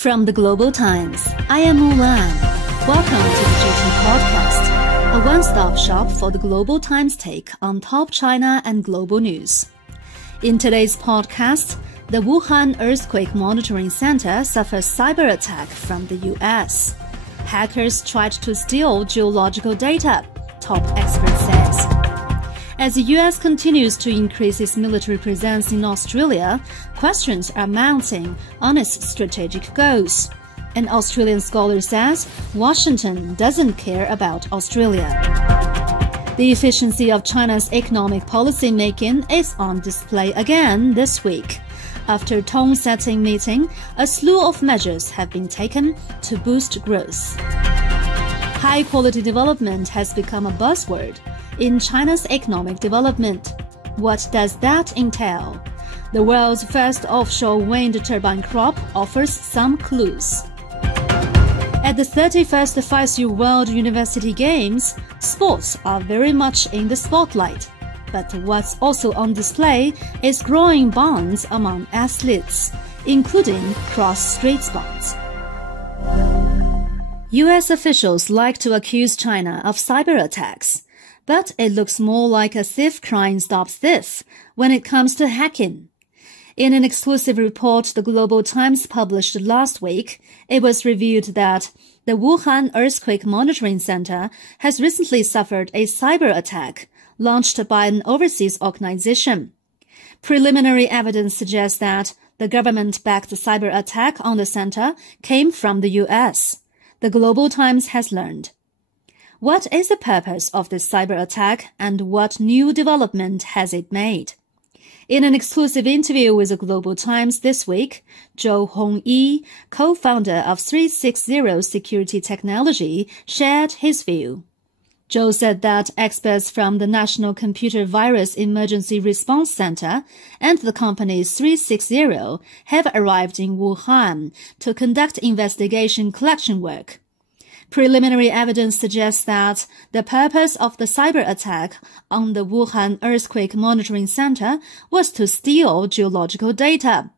From the Global Times, I am Mulan. Welcome to the GT Podcast, a one-stop shop for the Global Times take on top China and global news. In today's podcast, the Wuhan Earthquake Monitoring Center suffers cyber attack from the U.S. Hackers tried to steal geological data, top expert says. As the U.S. continues to increase its military presence in Australia, questions are mounting on its strategic goals. An Australian scholar says Washington doesn't care about Australia. The efficiency of China's economic policy making is on display again this week. After a tone-setting meeting, a slew of measures have been taken to boost growth. High-quality development has become a buzzword in China's economic development. What does that entail? The world's first offshore wind turbine crop offers some clues. At the 31st FISU World University Games, sports are very much in the spotlight. But what's also on display is growing bonds among athletes, including cross-strait bonds. U.S. officials like to accuse China of cyber attacks, but it looks more like a thief crime stops thief when it comes to hacking. In an exclusive report the Global Times published last week, it was revealed that the Wuhan Earthquake Monitoring Center has recently suffered a cyber attack launched by an overseas organization. Preliminary evidence suggests that the government-backed cyber attack on the center came from the U.S., the Global Times has learned. What is the purpose of this cyber attack and what new development has it made? In an exclusive interview with the Global Times this week, Zhou Hongyi, co-founder of 360 Security Technology, shared his view. Zhou said that experts from the National Computer Virus Emergency Response Center and the company's 360 have arrived in Wuhan to conduct investigation collection work. Preliminary evidence suggests that the purpose of the cyber attack on the Wuhan Earthquake Monitoring Center was to steal geological data.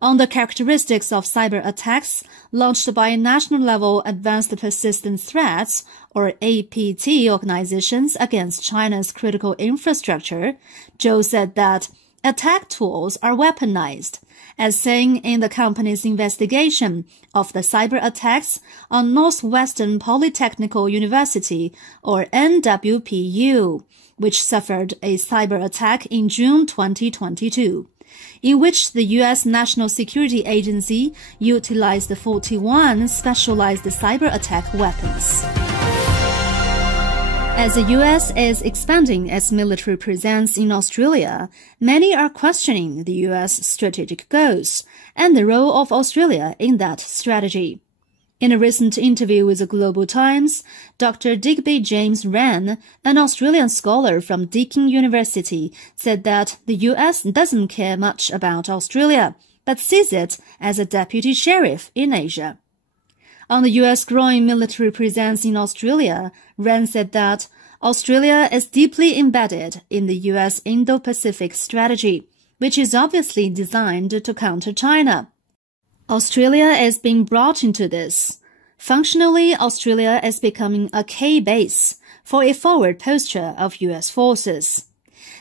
On the characteristics of cyber attacks launched by national-level Advanced Persistent Threats, or APT organizations against China's critical infrastructure, Zhou said that attack tools are weaponized, as seen in the company's investigation of the cyber attacks on Northwestern Polytechnical University, or NWPU, which suffered a cyber attack in June 2022. In which the U.S. National Security Agency utilized 41 specialized cyber attack weapons. As the U.S. is expanding its military presence in Australia, many are questioning the U.S. strategic goals and the role of Australia in that strategy. In a recent interview with the Global Times, Dr. Digby James Wren, an Australian scholar from Deakin University, said that the U.S. doesn't care much about Australia, but sees it as a deputy sheriff in Asia. On the U.S. growing military presence in Australia, Wren said that Australia is deeply embedded in the U.S. Indo-Pacific strategy, which is obviously designed to counter China. Australia is being brought into this. Functionally, Australia is becoming a key base for a forward posture of U.S. forces.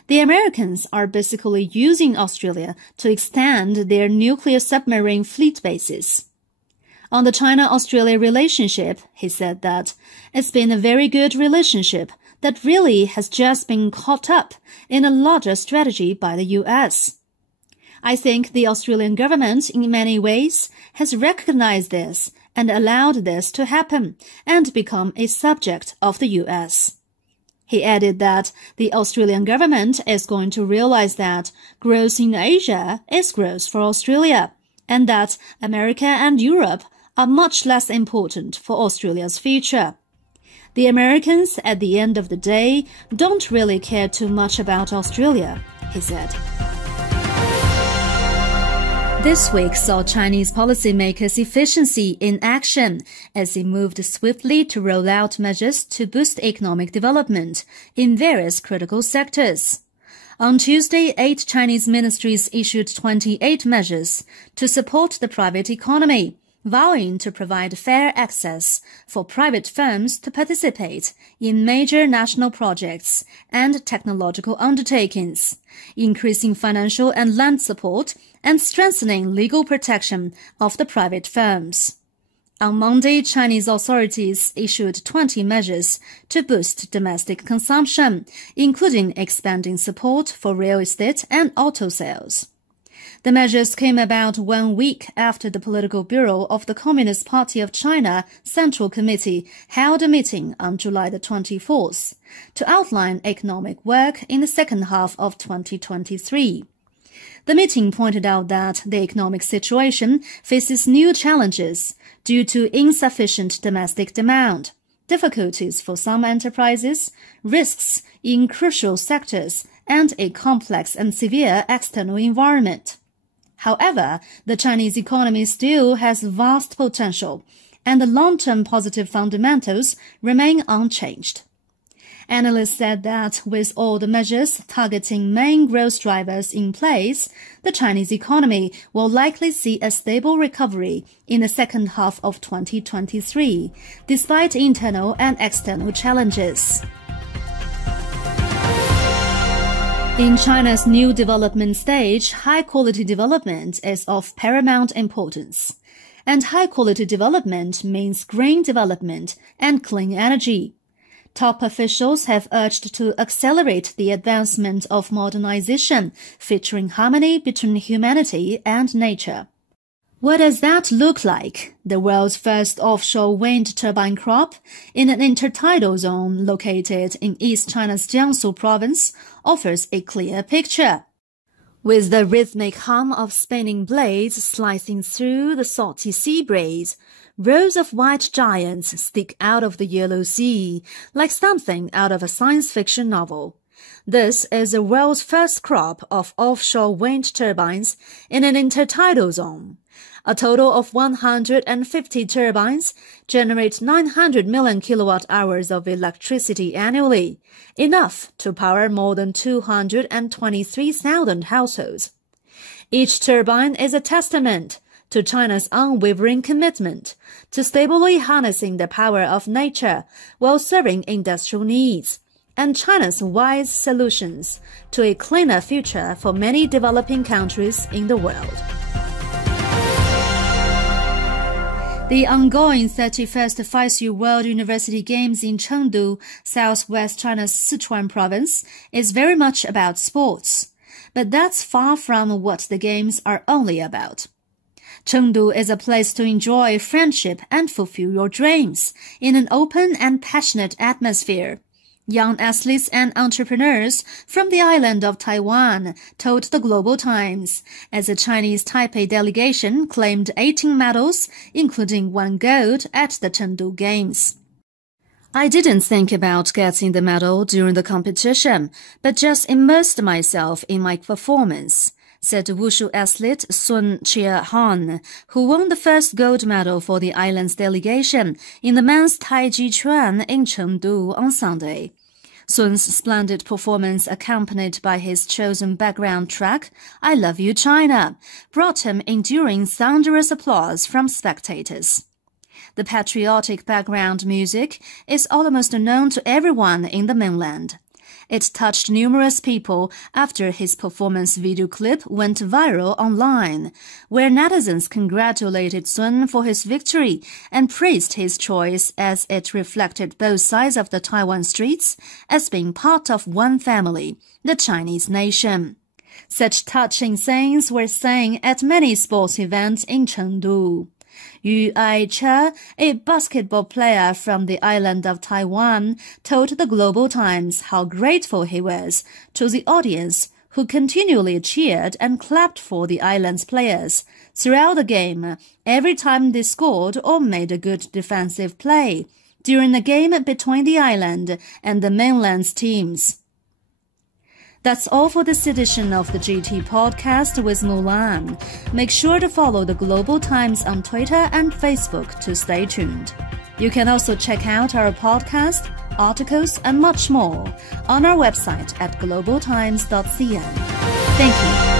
The Americans are basically using Australia to extend their nuclear submarine fleet bases. On the China-Australia relationship, he said that it's been a very good relationship that really has just been caught up in a larger strategy by the U.S. I think the Australian government, in many ways, has recognized this and allowed this to happen and become a subject of the U.S. He added that the Australian government is going to realize that growth in Asia is growth for Australia, and that America and Europe are much less important for Australia's future. The Americans, at the end of the day, don't really care too much about Australia, he said. This week saw Chinese policymakers' efficiency in action as they moved swiftly to roll out measures to boost economic development in various critical sectors. On Tuesday, 8 Chinese ministries issued 28 measures to support the private economy, vowing to provide fair access for private firms to participate in major national projects and technological undertakings, increasing financial and land support, and strengthening legal protection of the private firms. On Monday, Chinese authorities issued 20 measures to boost domestic consumption, including expanding support for real estate and auto sales. The measures came about 1 week after the Political Bureau of the Communist Party of China Central Committee held a meeting on July the 24th to outline economic work in the second half of 2023. The meeting pointed out that the economic situation faces new challenges due to insufficient domestic demand, difficulties for some enterprises, risks in crucial sectors, and a complex and severe external environment. However, the Chinese economy still has vast potential, and the long-term positive fundamentals remain unchanged. Analysts said that with all the measures targeting main growth drivers in place, the Chinese economy will likely see a stable recovery in the second half of 2023, despite internal and external challenges. In China's new development stage, high-quality development is of paramount importance. And high-quality development means green development and clean energy. Top officials have urged to accelerate the advancement of modernization, featuring harmony between humanity and nature. What does that look like? The world's first offshore wind turbine crop in an intertidal zone located in East China's Jiangsu province offers a clear picture. With the rhythmic hum of spinning blades slicing through the salty sea breeze, rows of white giants stick out of the yellow sea, like something out of a science fiction novel. This is the world's first crop of offshore wind turbines in an intertidal zone. A total of 150 turbines generate 900 million kilowatt-hours of electricity annually, enough to power more than 223,000 households. Each turbine is a testament to China's unwavering commitment to stably harnessing the power of nature while serving industrial needs, and China's wise solutions to a cleaner future for many developing countries in the world. The ongoing 31st FISU World University Games in Chengdu, southwest China's Sichuan province, is very much about sports. But that's far from what the games are only about. Chengdu is a place to enjoy friendship and fulfill your dreams in an open and passionate atmosphere. Young athletes and entrepreneurs from the island of Taiwan told the Global Times, as a Chinese Taipei delegation claimed 18 medals, including 1 gold, at the Chengdu Games. I didn't think about getting the medal during the competition, but just immersed myself in my performance, said wushu athlete Sun Chia-han, who won the first gold medal for the island's delegation in the men's Taiji Chuan in Chengdu on Sunday. Sun's splendid performance, accompanied by his chosen background track, I Love You China, brought him enduring thunderous applause from spectators. The patriotic background music is almost known to everyone in the mainland. It touched numerous people after his performance video clip went viral online, where netizens congratulated Sun for his victory and praised his choice as it reflected both sides of the Taiwan streets as being part of one family, the Chinese nation. Such touching things were seen at many sports events in Chengdu. Yu Ai-che, a basketball player from the island of Taiwan, told the Global Times how grateful he was to the audience who continually cheered and clapped for the island's players throughout the game every time they scored or made a good defensive play during the game between the island and the mainland's teams. That's all for this edition of the GT Podcast with Mulan. Make sure to follow the Global Times on Twitter and Facebook to stay tuned. You can also check out our podcast, articles, and much more on our website at globaltimes.cn. Thank you.